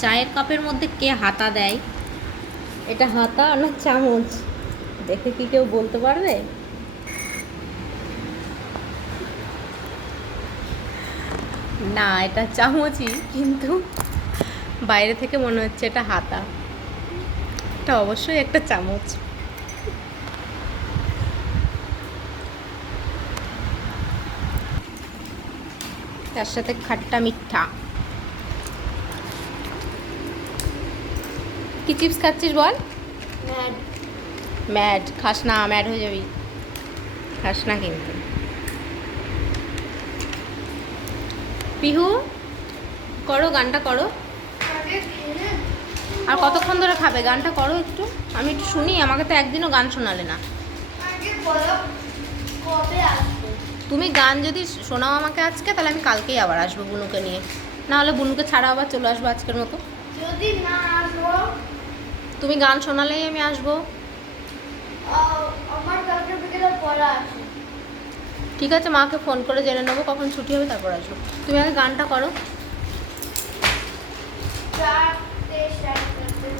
চায়ের কাপের মধ্যে কে হাতা দেয়? এটা হাতা না চামচ? দেখে কি কেউ বলতে পারবে? না, এটা চামচই, কিন্তু বাইরে থেকে মনে হচ্ছে এটা হাতা। এটা অবশ্যই একটা চামচ। তার সাথে খাট্টা মিঠা। কি চিপস খাচ্ছিস বল? ম্যাড। খাস না ম্যাড হয়ে যাবি। খাস না কিন্তু। পিহু করো গানটা করো। আর কতক্ষণ ধরে খাবে? গানটা করো একটু। আমি একটু শুনি আমাকে তো একদিনও গান শোনালে না। তুমি গান যদি শোনাও আমাকে আজকে তাহলে আমি কালকেই আবার আসব বুনুকে নিয়ে। না হলে বুনুকে ছাড়া আবার চলে আসব আজকের মতো। যদি না আসব তুমি গান শোনালেই আমি আসব। আমার কালকে বিকেলে পড়া আছে। ঠিক আছে মাকে ফোন করে জেনে নেব কখন ছুটি হবে তারপর আসব। তুমি আগে গানটা করো।